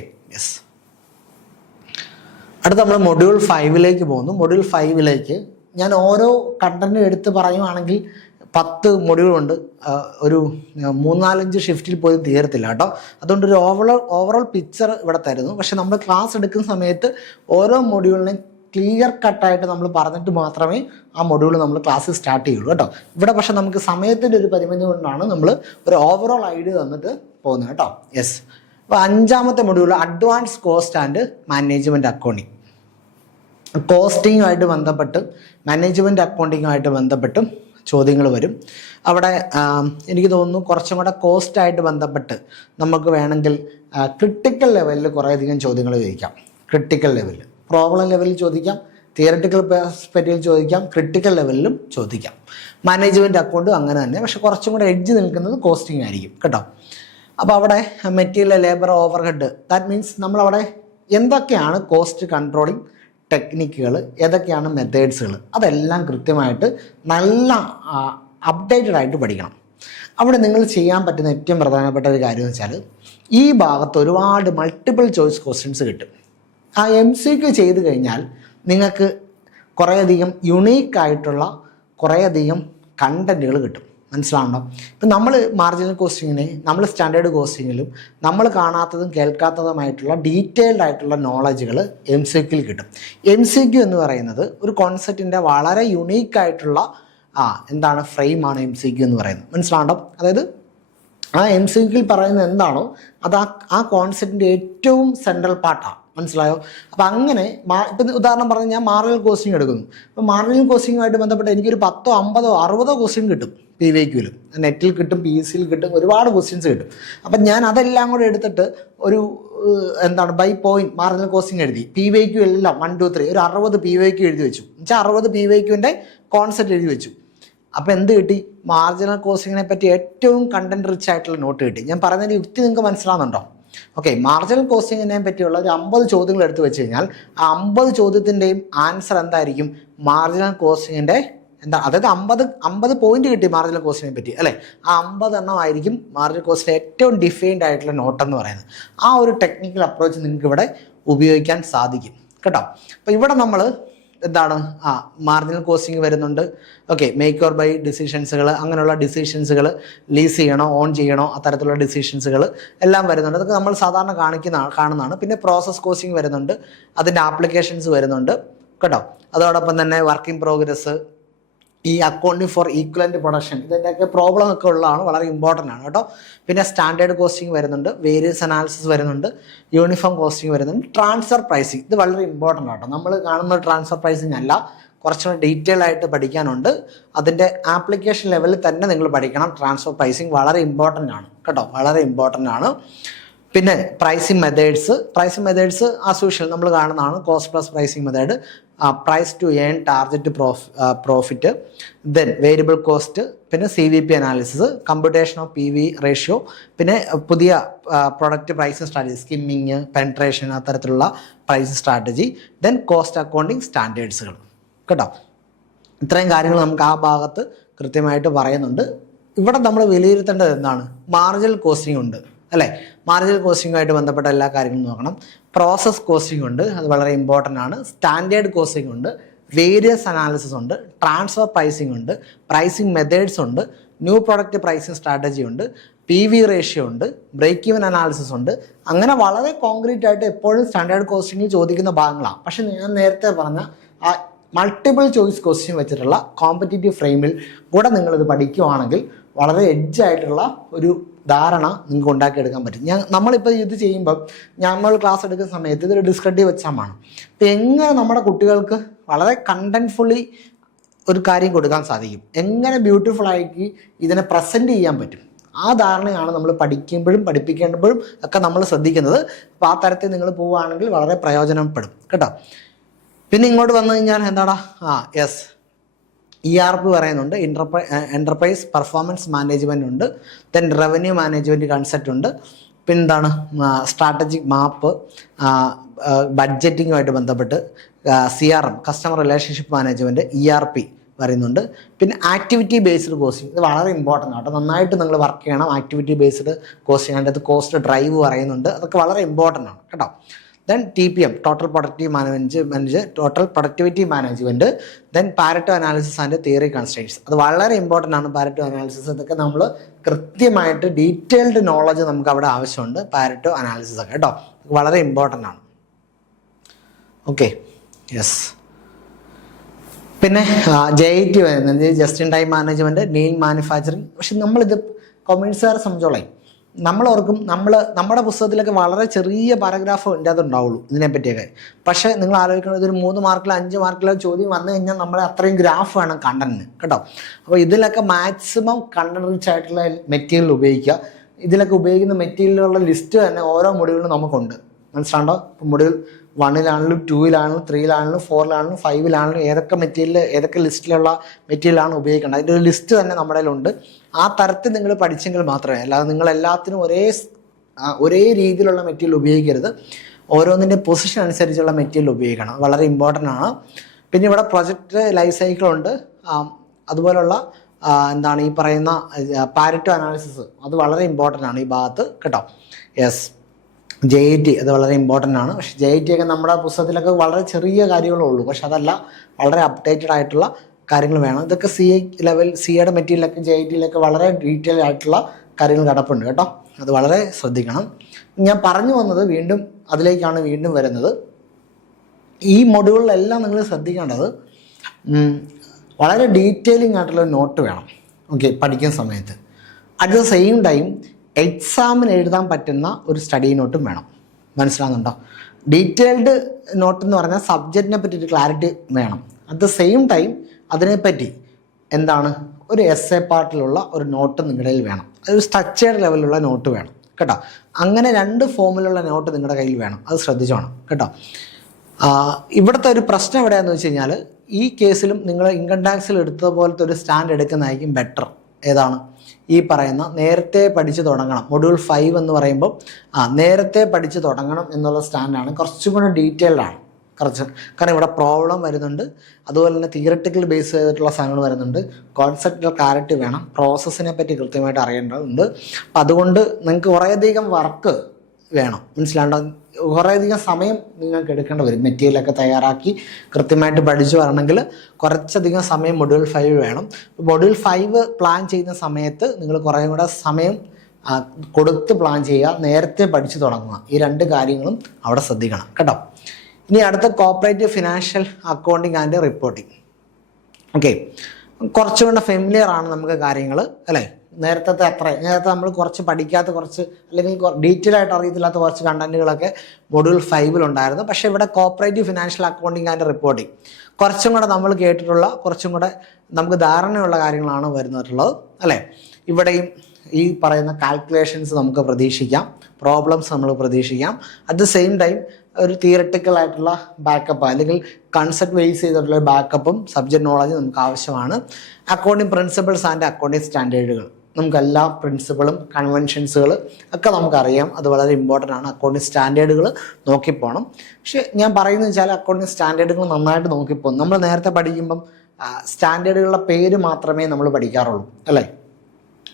അടുത്ത നമ്മൾ മൊഡ്യൂൾ 5 പോകുന്നു. മൊഡ്യൂൾ 5 ഞാൻ ഓരോ കണ്ടന്റ് എടുത്ത് പറയുവാണെങ്കിൽ 10 മൊഡ്യൂളുണ്ട്, ഒരു 3-4-5 ഷിഫ്റ്റിൽ പോലും തീരത്തില്ല കേട്ടോ. അതുകൊണ്ട് ഒരു ഓവറോൾ പിക്ചർ ഇവിടെ തരുന്നു. പക്ഷെ നമ്മൾ ക്ലാസ് എടുക്കുന്ന സമയത്ത് ഓരോ മൊഡ്യൂളിനെയും ക്ലിയർ കട്ടായിട്ട് നമ്മൾ പറഞ്ഞിട്ട് മാത്രമേ ആ മൊഡ്യൂൾ നമ്മൾ ക്ലാസ് സ്റ്റാർട്ട് ചെയ്യുള്ളൂ കേട്ടോ. ഇവിടെ പക്ഷെ നമുക്ക് സമയത്തിൻ്റെ ഒരു പരിമിതി കൊണ്ടാണ് നമ്മൾ ഒരു ഓവറോൾ ഐഡിയ തന്നിട്ട് പോകുന്നത് കേട്ടോ. അപ്പോൾ 5ാമത്തെ module advance cost and management accounting. കോസ്റ്റിങ്ങുമായിട്ട് ബന്ധപ്പെട്ട് മാനേജ്മെൻറ്റ് അക്കൗണ്ടിങ്ങുമായിട്ട് ബന്ധപ്പെട്ടും ചോദ്യങ്ങൾ വരും. അവിടെ എനിക്ക് തോന്നുന്നു കുറച്ചും കൂടെ കോസ്റ്റായിട്ട് ബന്ധപ്പെട്ട് നമുക്ക് വേണമെങ്കിൽ ക്രിട്ടിക്കൽ ലെവലിൽ കുറേയധികം ചോദ്യങ്ങൾ ചോദിക്കാം. ക്രിട്ടിക്കൽ ലെവലിൽ, പ്രോബ്ലം ലെവലിൽ ചോദിക്കാം, തിയററ്റിക്കൽ പെർസ്പെക്റ്റീവിൽ ചോദിക്കാം, ക്രിട്ടിക്കൽ ലെവലിലും ചോദിക്കാം. മാനേജ്മെൻറ്റ് അക്കൗണ്ടും അങ്ങനെ തന്നെ, പക്ഷെ കുറച്ചും കൂടെ എഡ്ജ് നിൽക്കുന്നത് കോസ്റ്റിംഗ് ആയിരിക്കും കേട്ടോ. അപ്പോൾ അവിടെ material, labour, overhead, that means നമ്മളവിടെ എന്തൊക്കെയാണ് കോസ്റ്റ് കൺട്രോളിങ് ടെക്നിക്കുകൾ, ഏതൊക്കെയാണ് മെത്തേഡ്സുകൾ, അതെല്ലാം കൃത്യമായിട്ട് നല്ല അപ്ഡേറ്റഡ് ആയിട്ട് പഠിക്കണം. അവിടെ നിങ്ങൾ ചെയ്യാൻ പറ്റുന്ന ഏറ്റവും പ്രധാനപ്പെട്ട ഒരു കാര്യം എന്ന് വെച്ചാൽ ഈ ഭാഗത്ത് ഒരുപാട് മൾട്ടിപ്പിൾ ചോയ്സ് ക്വസ്റ്റ്യൻസ് കിട്ടും. ആ MCQ ചെയ്ത് കഴിഞ്ഞാൽ നിങ്ങൾക്ക് കുറേയധികം യുണീക്കായിട്ടുള്ള കുറേയധികം കണ്ടൻറ്റുകൾ കിട്ടും. മനസ്സിലാവണം. ഇപ്പം നമ്മൾ മാർജിനൽ കോസ്റ്റിങ്ങിനെ, നമ്മൾ സ്റ്റാൻഡേർഡ് കോസ്റ്റിങ്ങിലും നമ്മൾ കാണാത്തതും കേൾക്കാത്തതുമായിട്ടുള്ള ഡീറ്റെയിൽഡ് ആയിട്ടുള്ള നോളജുകൾ MCQയിൽ കിട്ടും. MCQ എന്ന് പറയുന്നത് ഒരു കോൺസെപ്റ്റിൻ്റെ വളരെ യുണീക്കായിട്ടുള്ള എന്താണ് ഫ്രെയിമാണ് MCQ എന്ന് പറയുന്നത്. മനസ്സിലാവണം. അതായത് ആ MCQയിൽ പറയുന്നത് എന്താണോ അത് ആ കോൺസെപ്റ്റിൻ്റെ ഏറ്റവും സെൻട്രൽ പാർട്ടാണ്. മനസ്സിലായോ? അപ്പം അങ്ങനെ ഇപ്പം ഉദാഹരണം പറഞ്ഞാൽ ഞാൻ മാർജിനൽ കോസ്റ്റിംഗ് എടുക്കുന്നു. അപ്പം മാർജിനൽ കോസ്റ്റിങ്ങുമായിട്ട് ബന്ധപ്പെട്ട് എനിക്കൊരു 10, 50, 60 ക്വസ്റ്റ്യൻ കിട്ടും. PYQലും നെറ്റിൽ കിട്ടും, PSCയിൽ കിട്ടും, ഒരുപാട് ക്വസ്റ്റ്യൻസ് കിട്ടും. അപ്പം ഞാൻ അതെല്ലാം കൂടെ എടുത്തിട്ട് ഒരു ബൈ പോയിന്റ് മാർജിനൽ കോസ്റ്റിംഗ് എഴുതി, PYQ എല്ലാം 1, 2, 3 ഒരു 60 PYQ എഴുതി വെച്ചു. എന്നുവെച്ചാൽ 60 PYQൻ്റെ കോൺസെപ്റ്റ് എഴുതി വെച്ചു. അപ്പോൾ എന്ത് കിട്ടി? മാർജിനൽ കോസ്റ്റിങ്ങിനെ പറ്റി ഏറ്റവും കണ്ടന്റ് റിച്ച് ആയിട്ടുള്ള നോട്ട് കിട്ടി. ഞാൻ പറയുന്നതിൻ്റെ യുക്തി നിങ്ങൾക്ക് മനസ്സിലാവുന്നുണ്ടോ? ഓക്കെ, മാർജിനൽ കോസ്റ്റിങ്ങിനെ പറ്റിയുള്ള ഒരു 50 ചോദ്യങ്ങൾ എടുത്തു വെച്ച് കഴിഞ്ഞാൽ ആ 50 ചോദ്യത്തിൻ്റെയും ആൻസർ എന്തായിരിക്കും? മാർജിനൽ കോസ്റ്റിങ്ങിൻ്റെ എന്താ, അതായത് 50 പോയിന്റ് കിട്ടി മാർജിനൽ കോസ്റ്റിനെ പറ്റി അല്ലേ. ആ 50 എണ്ണം ആയിരിക്കും മാർജിനൽ കോസ്റ്റിലെ ഏറ്റവും ഡിഫൈൻഡ് ആയിട്ടുള്ള നോട്ട് എന്ന് പറയുന്നത്. ആ ഒരു ടെക്നിക്കൽ അപ്രോച്ച് നിങ്ങൾക്ക് ഇവിടെ ഉപയോഗിക്കാൻ സാധിക്കും കേട്ടോ. അപ്പോൾ ഇവിടെ നമ്മൾ എന്താണ് മാർജിനൽ കോസ്റ്റിംഗ് വരുന്നുണ്ട്. ഓക്കെ, മേക്ക് ഓർ ബൈ ഡിസിഷൻസുകൾ, അങ്ങനെയുള്ള ഡിസിഷൻസുകൾ, ലീസ് ചെയ്യണോ ഓൺ ചെയ്യണോ അത്തരത്തിലുള്ള ഡിസിഷൻസുകൾ എല്ലാം വരുന്നുണ്ട്. അതൊക്കെ നമ്മൾ സാധാരണ കാണുന്നതാണ്. പിന്നെ പ്രോസസ് കോസ്റ്റിംഗ് വരുന്നുണ്ട്, അതിൻ്റെ ആപ്ലിക്കേഷൻസ് വരുന്നുണ്ട് കേട്ടോ. അതോടൊപ്പം തന്നെ വർക്ക് ഇൻ പ്രോഗ്രസ്, ഈ അക്കൗണ്ടിങ് ഫോർ ഈക്വലൻ്റ് പ്രൊഡക്ഷൻ, ഇതിൻ്റെയൊക്കെ പ്രോബ്ലം ഒക്കെ ഉള്ളതാണ്, വളരെ ഇമ്പോർട്ടൻ്റ് ആണ് കേട്ടോ. പിന്നെ സ്റ്റാൻഡേർഡ് കോസ്റ്റിംഗ് വരുന്നുണ്ട്, വേരിയസ് അനാലിസിസ് വരുന്നുണ്ട്, യൂണിഫോം കോസ്റ്റിംഗ് വരുന്നുണ്ട്, ട്രാൻസ്ഫർ പ്രൈസിങ്, ഇത് വളരെ ഇമ്പോർട്ടൻ്റ് ആട്ടോ. നമ്മൾ കാണുന്ന ട്രാൻസ്ഫർ പ്രൈസിങ് അല്ല, കുറച്ചുകൂടി ഡീറ്റെയിൽ ആയിട്ട് പഠിക്കാനുണ്ട്. അതിൻ്റെ ആപ്ലിക്കേഷൻ ലെവലിൽ തന്നെ നിങ്ങൾ പഠിക്കണം. ട്രാൻസ്ഫർ പ്രൈസിങ് വളരെ ഇമ്പോർട്ടൻ്റ് ആണ് കേട്ടോ, വളരെ ഇമ്പോർട്ടൻ്റ് ആണ്. പിന്നെ പ്രൈസിങ് മെത്തേഡ്സ് ആസ് യൂഷ്വൽ നമ്മൾ കാണുന്നതാണ്. Cost plus pricing method, price to earn target profit, then variable cost, പിന്നെ CVP analysis, computation of PV ratio, പിന്നെ പുതിയ product pricing strategy, skimming, penetration, അത്തരത്തിലുള്ള pricing strategy, then cost accounting സ്റ്റാൻഡേർഡ്സുകൾ കേട്ടോ. ഇത്രയും കാര്യങ്ങൾ നമുക്ക് ആ ഭാഗത്ത് കൃത്യമായിട്ട് പറയുന്നുണ്ട്. ഇവിടെ നമ്മൾ വിലയിരുത്തേണ്ടത് എന്താണ്? മാർജിനൽ കോസ്റ്റിംഗ് ഉണ്ട് അല്ലേ. മാർജിനൽ കോസ്റ്റിങ്ങുമായിട്ട് ബന്ധപ്പെട്ട എല്ലാ കാര്യങ്ങളും നോക്കണം. പ്രോസസ് കോസ്റ്റിംഗ് ഉണ്ട്, അത് വളരെ ഇമ്പോർട്ടൻ്റ് ആണ്. സ്റ്റാൻഡേർഡ് കോസ്റ്റിംഗ് ഉണ്ട്, വേരിയസ് അനാലിസിസ് ഉണ്ട്, ട്രാൻസ്ഫർ പ്രൈസിംഗ് ഉണ്ട്, പ്രൈസിംഗ് മെത്തേഡ്സ് ഉണ്ട്, ന്യൂ പ്രൊഡക്റ്റ് പ്രൈസിംഗ് സ്ട്രാറ്റജി ഉണ്ട്, PV റേഷ്യോ ഉണ്ട്, ബ്രേക്ക് ഈവൻ അനാലിസിസ് ഉണ്ട്. അങ്ങനെ വളരെ കോൺക്രീറ്റ് ആയിട്ട് എപ്പോഴും സ്റ്റാൻഡേർഡ് കോസ്റ്റിംഗിൽ ചോദിക്കുന്ന ഭാഗങ്ങളാണ്. പക്ഷെ ഞാൻ നേരത്തെ പറഞ്ഞ ആ മൾട്ടിപ്പിൾ ചോയ്സ് ക്വസ്റ്റ്യൻ വെച്ചിട്ടുള്ള കോമ്പറ്റീറ്റീവ് ഫ്രെയിമിൽ കൂടെ നിങ്ങളിത് പഠിക്കുകയാണെങ്കിൽ വളരെ എഡ്ജായിട്ടുള്ള ഒരു ധാരണ നിങ്ങൾക്ക് ഉണ്ടാക്കിയെടുക്കാൻ പറ്റും. നമ്മളിപ്പോൾ ഇത് ചെയ്യുമ്പം നമ്മൾ ക്ലാസ് എടുക്കുന്ന സമയത്ത് ഇതൊരു ഡിസ്കട്ടീവ് എക്സാമാണ്. അപ്പോൾ എങ്ങനെ നമ്മുടെ കുട്ടികൾക്ക് വളരെ കണ്ടൻറ്റ്ഫുള്ളി ഒരു കാര്യം കൊടുക്കാൻ സാധിക്കും, എങ്ങനെ ബ്യൂട്ടിഫുൾ ആക്കി ഇതിനെ പ്രസൻറ്റ് ചെയ്യാൻ പറ്റും, ആ ധാരണയാണ് നമ്മൾ പഠിക്കുമ്പോഴും പഠിപ്പിക്കേണ്ടപ്പോഴും ഒക്കെ നമ്മൾ ശ്രദ്ധിക്കുന്നത്. അപ്പോൾ ആ തരത്തിൽ നിങ്ങൾ പോവുകയാണെങ്കിൽ വളരെ പ്രയോജനപ്പെടും കേട്ടോ. പിന്നെ ഇങ്ങോട്ട് വന്നു കഴിഞ്ഞാൽ എന്താടാ, ERP പറയുന്നുണ്ട്, എൻ്റർപ്രൈസ് പെർഫോമൻസ് മാനേജ്മെൻ്റ് ഉണ്ട്, ദെൻ റവന്യൂ മാനേജ്മെൻറ്റ് കൺസെപ്റ്റ് ഉണ്ട്, പിന്നെന്താണ് സ്ട്രാറ്റജിക് മാപ്പ്, ബഡ്ജറ്റിങ്ങുമായിട്ട് ബന്ധപ്പെട്ട് CRM customer relationship management, ERP പറയുന്നുണ്ട്. പിന്നെ ആക്ടിവിറ്റി ബേസ്ഡ് കോസ്റ്റിംഗ്, ഇത് വളരെ ഇമ്പോർട്ടൻ്റ് ആണ് കേട്ടോ. നന്നായിട്ട് നിങ്ങൾ വർക്ക് ചെയ്യണം. ആക്ടിവിറ്റി ബേസ്ഡ് കോസ്റ്റിംഗ്, അതിൻ്റെ കോസ്റ്റ് ഡ്രൈവ് പറയുന്നുണ്ട്, അതൊക്കെ വളരെ ഇമ്പോർട്ടൻ്റ് ആണ് കേട്ടോ. Then TPM total productivity management, then Pareto analysis and theory constraints, അത് വളരെ ഇമ്പോർട്ടൻ്റ് ആണ്. പാരറ്റോ അനാലിസിസ് ഇതൊക്കെ നമ്മൾ കൃത്യമായിട്ട് ഡീറ്റെയിൽഡ് നോളജ് നമുക്ക് അവിടെ ആവശ്യമുണ്ട്. പാരറ്റോ അനാലിസിസ് ഒക്കെ കേട്ടോ, വളരെ ഇമ്പോർട്ടൻ്റ് ആണ്. ഓക്കെ, പിന്നെ JIT വരുന്നത് just in time management, lean manufacturing. പക്ഷെ നമ്മളിത് കൊമേഴ്സുകാരെ സംബന്ധിച്ചോളെ നമ്മളോർക്കും നമ്മുടെ പുസ്തകത്തിലൊക്കെ വളരെ ചെറിയ പാരഗ്രാഫ് ഇതിൻ്റെ അത് ഉണ്ടാവുള്ളൂ ഇതിനെപ്പറ്റിയൊക്കെ. പക്ഷേ നിങ്ങൾ ആലോചിക്കുന്നത് ഇതൊരു 3 മാർക്കിലോ 5 മാർക്കിലോ ചോദ്യം വന്നു കഴിഞ്ഞാൽ നമ്മളെ അത്രയും ഗ്രാഫ് വേണം കണ്ടന്റിന് കേട്ടോ. അപ്പോൾ ഇതിലൊക്കെ മാക്സിമം കണ്ടന്റ് റിച്ച് ആയിട്ടുള്ള മെറ്റീരിയൽ ഉപയോഗിക്കുക. ഇതിലൊക്കെ ഉപയോഗിക്കുന്ന മെറ്റീരിയലുകളുടെ ലിസ്റ്റ് തന്നെ ഓരോ മൊഡ്യൂളിലും നമുക്കുണ്ട്, മനസ്സിലാണ്ടോ. ഇപ്പോൾ മൊഡ്യൂൾ 1-ലാണെങ്കിലും 2-ലാണെങ്കിലും 3-ലാണെങ്കിലും 4-ലാണെങ്കിലും 5-ലാണെങ്കിലും ഏതൊക്കെ ലിസ്റ്റിലുള്ള മെറ്റീരിയലാണ് ഉപയോഗിക്കേണ്ടത്, അതിൻ്റെ ഒരു ലിസ്റ്റ് തന്നെ നമ്മുടെ കയ്യിലുണ്ട്. ആ തരത്തിൽ നിങ്ങൾ പഠിച്ചെങ്കിൽ മാത്രമേ, അല്ലാതെ നിങ്ങൾ എല്ലാത്തിനും ഒരേ രീതിയിലുള്ള മെറ്റീരിയൽ ഉപയോഗിക്കരുത്. ഓരോന്നിൻ്റെ പൊസിഷൻ അനുസരിച്ചുള്ള മെറ്റീരിയൽ ഉപയോഗിക്കണം, വളരെ ഇമ്പോർട്ടൻ്റ് ആണ്. പിന്നെ ഇവിടെ പ്രൊജക്റ്റ് ലൈഫ് സൈക്കിളുണ്ട്, അതുപോലുള്ള എന്താണ് ഈ പറയുന്ന പാരറ്റോ അനാലിസിസ്, അത് വളരെ ഇമ്പോർട്ടൻ്റ് ആണ് ഈ ഭാഗത്ത് കേട്ടോ. JIT അത് വളരെ ഇമ്പോർട്ടൻ്റ് ആണ്. പക്ഷേ JIT ഒക്കെ നമ്മുടെ പുസ്തകത്തിലൊക്കെ വളരെ ചെറിയ കാര്യങ്ങളേ ഉള്ളൂ, പക്ഷെ അതല്ല, വളരെ അപ്ഡേറ്റഡ് ആയിട്ടുള്ള കാര്യങ്ങൾ വേണം. ഇതൊക്കെ CAയുടെ മെറ്റീരിയലൊക്കെ JITയിലൊക്കെ വളരെ ഡീറ്റെയിൽ ആയിട്ടുള്ള കാര്യങ്ങൾ കിടപ്പുണ്ട് കേട്ടോ, അത് വളരെ ശ്രദ്ധിക്കണം. ഞാൻ പറഞ്ഞു വന്നത് അതിലേക്കാണ് വീണ്ടും വരുന്നത്. ഈ മൊഡ്യൂളിലെല്ലാം നിങ്ങൾ ശ്രദ്ധിക്കേണ്ടത് വളരെ ഡീറ്റെയിലിംഗ് ആയിട്ടുള്ള നോട്ട് വേണം, ഓക്കെ, പഠിക്കുന്ന സമയത്ത്. അറ്റ് ദ സെയിം ടൈം എക്സാമിന് എഴുതാൻ പറ്റുന്ന ഒരു സ്റ്റഡി നോട്ടും വേണം, മനസ്സിലാകുന്നുണ്ടോ. ഡീറ്റെയിൽഡ് നോട്ട് എന്ന് പറഞ്ഞാൽ സബ്ജക്റ്റിനെ പറ്റി ഒരു ക്ലാരിറ്റി വേണം. അറ്റ് ദ സെയിം ടൈം അതിനെപ്പറ്റി എന്താണ് ഒരു essay പാർട്ടിലുള്ള ഒരു നോട്ട് നിങ്ങളുടെ കയ്യിൽ വേണം, ഒരു സ്ട്രക്ചേർഡ് ലെവലിലുള്ള നോട്ട് വേണം കേട്ടോ. അങ്ങനെ 2 ഫോമിലുള്ള നോട്ട് നിങ്ങളുടെ കയ്യിൽ വേണം, അത് ശ്രദ്ധിച്ചോണം കേട്ടോ. ഇവിടുത്തെ ഒരു പ്രശ്നം എവിടെയാണെന്ന് വെച്ച് കഴിഞ്ഞാൽ, ഈ കേസിലും നിങ്ങൾ ഇൻകം ടാക്സിൽ എടുത്ത പോലത്തെ ഒരു സ്റ്റാൻഡ് എടുക്കുന്നതായിരിക്കും ബെറ്റർ. ഏതാണ് ഈ പറയുന്ന നേരത്തെ പഠിച്ചു തുടങ്ങണം. മൊഡ്യൂൾ 5 എന്ന് പറയുമ്പോൾ നേരത്തെ പഠിച്ചു തുടങ്ങണം എന്നുള്ള സ്റ്റാൻഡാണ്. കുറച്ചും കൂടെ ഡീറ്റെയിൽഡ് ആണ് കുറച്ച്. കാരണം ഇവിടെ പ്രോബ്ലം വരുന്നുണ്ട്, അതുപോലെ തന്നെ തിയററ്റിക്കൽ ബേസ് ചെയ്തിട്ടുള്ള സാധനങ്ങൾ വരുന്നുണ്ട്, കോൺസെപ്റ്റിൽ ക്ലാരിറ്റി വേണം, പ്രോസസ്സിനെ പറ്റി കൃത്യമായിട്ട് അറിയേണ്ടതുണ്ട്. അപ്പം അതുകൊണ്ട് നിങ്ങൾക്ക് കുറേയധികം വർക്ക് വേണം, മനസ്സിലാണ്ടോ? കുറേയധികം സമയം നിങ്ങൾക്ക് എടുക്കേണ്ടി വരും. മെറ്റീരിയലൊക്കെ തയ്യാറാക്കി കൃത്യമായിട്ട് പഠിച്ചു വരണമെങ്കിൽ കുറച്ചധികം സമയം മൊഡ്യൂൾ 5 വേണം. മൊഡ്യൂൾ 5 പ്ലാൻ ചെയ്യുന്ന സമയത്ത് നിങ്ങൾ കുറേ കൂടെ സമയം കൊടുത്ത് പ്ലാൻ ചെയ്യുക, നേരത്തെ പഠിച്ചു തുടങ്ങുക. ഈ 2 കാര്യങ്ങളും അവിടെ ശ്രദ്ധിക്കണം കേട്ടോ. ഇനി അടുത്ത cooperative financial accounting and reporting. Okay, കുറച്ചുകൂടെ ഫെമിലിയർ ആണ് നമുക്ക് കാര്യങ്ങൾ അല്ലേ. നേരത്തെ നമ്മൾ കുറച്ച് പഠിക്കാത്ത കുറച്ച് അല്ലെങ്കിൽ ഡീറ്റെയിൽ ആയിട്ട് അറിയത്തില്ലാത്ത കുറച്ച് കണ്ടന്റുകളൊക്കെ മൊഡ്യൂൾ 5 ഉണ്ടായിരുന്നു. പക്ഷേ ഇവിടെ cooperative financial accounting and reporting കുറച്ചും കൂടെ നമ്മൾ കേട്ടിട്ടുള്ള കുറച്ചും കൂടെ നമുക്ക് ധാരണയുള്ള കാര്യങ്ങളാണ് വരുന്നിട്ടുള്ളത് അല്ലേ. ഇവിടെയും ഈ പറയുന്ന കാൽക്കുലേഷൻസ് നമുക്ക് പ്രതീക്ഷിക്കാം, പ്രോബ്ലംസ് നമ്മൾ പ്രതീക്ഷിക്കാം. അറ്റ് ദ സെയിം ടൈം ഒരു തിയററ്റിക്കൽ ആയിട്ടുള്ള ബാക്കപ്പ് അല്ലെങ്കിൽ കൺസെപ്റ്റ് ബേസ് ചെയ്തിട്ടുള്ള ബാക്കപ്പും സബ്ജക്ട് നോളജ് നമുക്ക് ആവശ്യമാണ്. അക്കൗണ്ടിങ് പ്രിൻസിപ്പിൾസ് ആൻഡ് അക്കൗണ്ടിങ് സ്റ്റാൻഡേർഡുകൾ, നമുക്ക് എല്ലാ പ്രിൻസിപ്പിളും കൺവെൻഷൻസുകൾ ഒക്കെ നമുക്കറിയാം. അത് വളരെ ഇമ്പോർട്ടൻ്റ് ആണ്. അക്കൗണ്ടിങ് സ്റ്റാൻഡേർഡുകൾ നോക്കിപ്പോണം. പക്ഷേ ഞാൻ പറയുന്നത് വെച്ചാൽ അക്കൗണ്ടിങ് സ്റ്റാൻഡേർഡുകൾ നന്നായിട്ട് നോക്കിപ്പോകും. നമ്മൾ നേരത്തെ പഠിക്കുമ്പം സ്റ്റാൻഡേർഡുകളുടെ പേര് മാത്രമേ നമ്മൾ പഠിക്കാറുള്ളൂ അല്ലേ.